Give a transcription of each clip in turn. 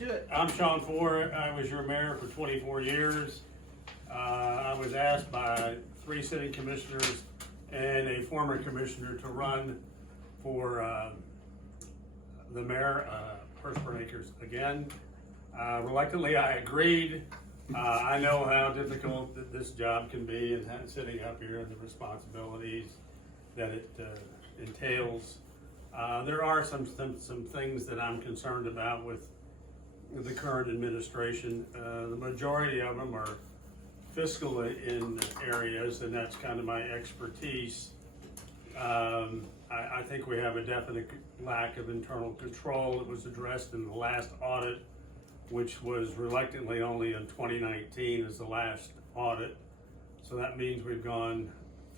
do it. I'm Sean Fore. I was your mayor for 24 years. I was asked by 3 city commissioners and a former commissioner to run for the mayor, Hurstbourne Acres again. Reluctantly, I agreed. I know how difficult this job can be, and sitting up here and the responsibilities that it entails. There are some things that I'm concerned about with the current administration. The majority of them are fiscal in areas, and that's kind of my expertise. I think we have a definite lack of internal control. It was addressed in the last audit, which was reluctantly only in 2019 as the last audit. So that means we've gone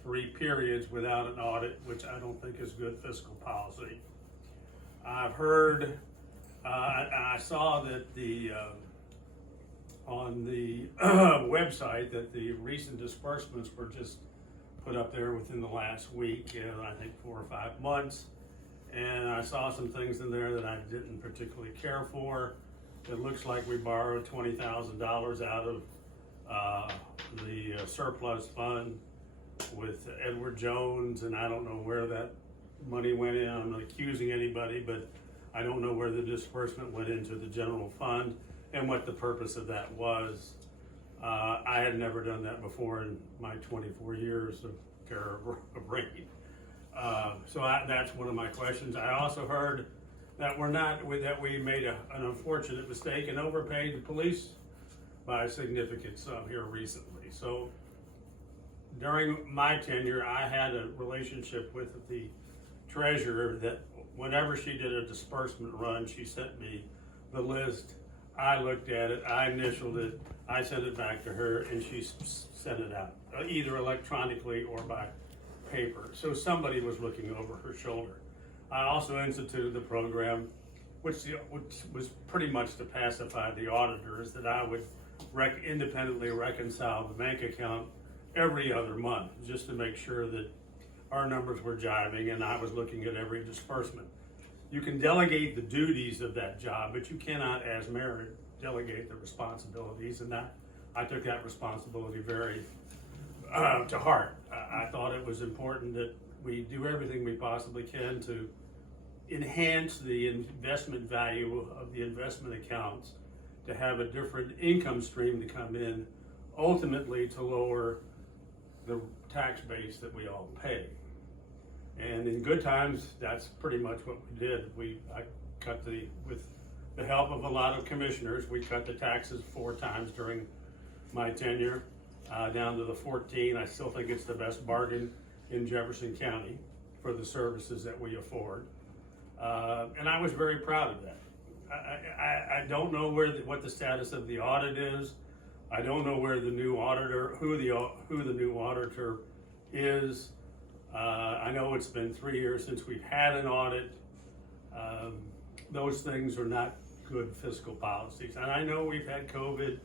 3 periods without an audit, which I don't think is good fiscal policy. I've heard, I saw that on the website that the recent disbursements were just put up there within the last week, I think 4 or 5 months. And I saw some things in there that I didn't particularly care for. It looks like we borrowed $20,000 out of the surplus fund with Edward Jones, and I don't know where that money went in. I'm not accusing anybody, but I don't know where the disbursement went into the general fund and what the purpose of that was. I had never done that before in my 24 years of care of reign. So that's one of my questions. I also heard that we made an unfortunate mistake and overpaid the police by a significant sum here recently. So during my tenure, I had a relationship with the treasurer that whenever she did a disbursement run, she sent me the list. I looked at it, I initialed it, I sent it back to her, and she sent it out, either electronically or by paper. So somebody was looking over her shoulder. I also instituted the program, which was pretty much to pacify the auditors, that I would independently reconcile the bank account every other month, just to make sure that our numbers were jiving, and I was looking at every disbursement. You can delegate the duties of that job, but you cannot, as mayor, delegate the responsibilities, and I took that responsibility very to heart. I thought it was important that we do everything we possibly can to enhance the investment value of the investment accounts, to have a different income stream to come in, ultimately to lower the tax base that we all pay. And in good times, that's pretty much what we did. I cut with the help of a lot of commissioners, we cut the taxes 4 times during my tenure, down to the 14. I still think it's the best bargain in Jefferson County for the services that we afford. And I was very proud of that. I don't know what the status of the audit is. I don't know where the new auditor, who the new auditor is. I know it's been 3 years since we've had an audit. Those things are not good fiscal policies. And I know we've had COVID,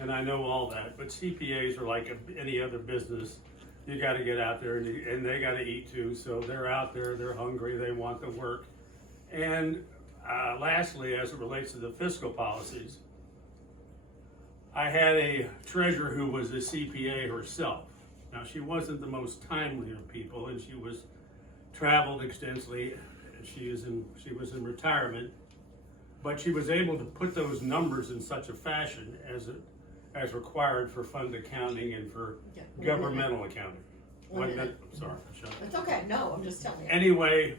and I know all that, but CPAs are like any other business. You got to get out there, and they got to eat too. So they're out there, they're hungry, they want the work. And lastly, as it relates to the fiscal policies, I had a treasurer who was a CPA herself. Now, she wasn't the most timely of people, and she was traveled extensively. She was in retirement, but she was able to put those numbers in such a fashion as required for fund accounting and for governmental accounting. 1 minute. I'm sorry. It's okay. No, I'm just telling you. Anyway,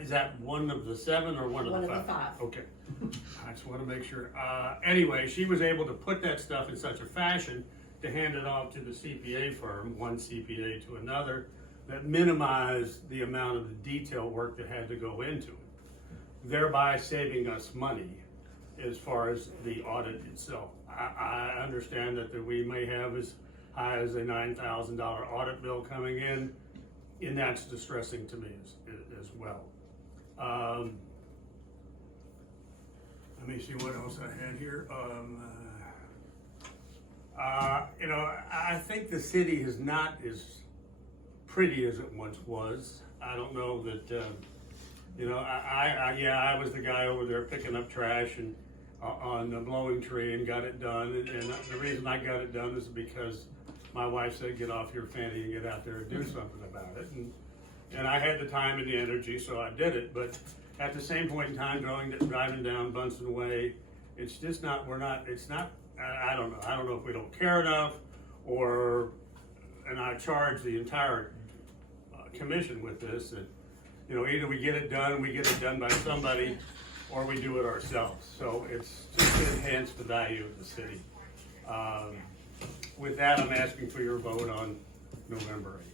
is that one of the 7 or one of the 5? One of the 5. Okay. I just want to make sure. Anyway, she was able to put that stuff in such a fashion to hand it off to the CPA firm, one CPA to another, that minimized the amount of the detail work that had to go into it, thereby saving us money as far as the audit itself. I understand that we may have as high as a $9,000 audit bill coming in, and that's distressing to me as well. Let me see what else I had here. I think the city is not as pretty as it once was. I don't know that, I was the guy over there picking up trash, and on the blowing tree and got it done. And the reason I got it done is because my wife said, get off your fanny and get out there and do something about it. And I had the time and the energy, so I did it. But at the same point in time, driving down Bunsen Way, it's just not, I don't know. I don't know if we don't care enough, and I charge the entire commission with this, that, either we get it done by somebody, or we do it ourselves. So it's just to enhance the value of the city. With that, I'm asking for your vote on November 8th.